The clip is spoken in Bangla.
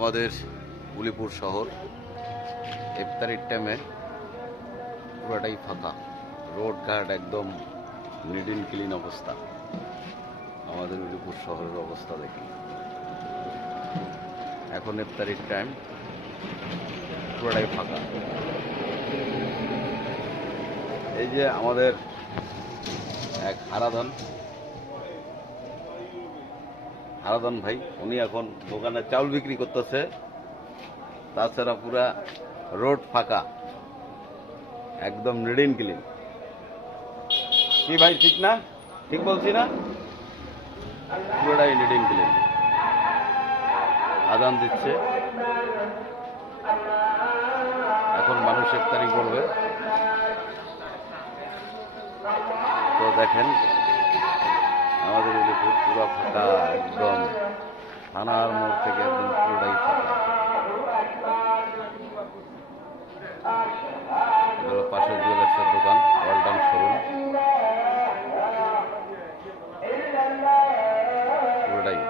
আমাদের উলিপুর শহর ইফতারির টাইমে পুরোটাই ফাঁকা, রোড ঘাট একদম নিড ইন ক্লিন অবস্থা। আমাদের উলিপুর শহরের অবস্থা দেখি, এখন ইফতারির টাইম, পুরোটাই ফাঁকা। এই যে আমাদের এক হারাধন ভাই, উনি এখন দোকানে চাউল বিক্রি করতেছে, তাছাড়া পুরা রোড ফাঁকা, একদম নিড ইন ক্লিন। কি ভাই, ঠিক না? ঠিক বলছি না? পুরোটাই নিড ইন ক্লিন। আজান দিচ্ছে, এখন মানুষ ইফতারি করবে। তো দেখেন আমাদের উলিপুর পুরো ফাঁকা, একদম থানার মোড় থেকে একদম পুরোটাই ফাঁকা। এগুলো পাশে জুয়েলার্সের দোকান, ওয়ালটন শোরুম, পুরোটাই।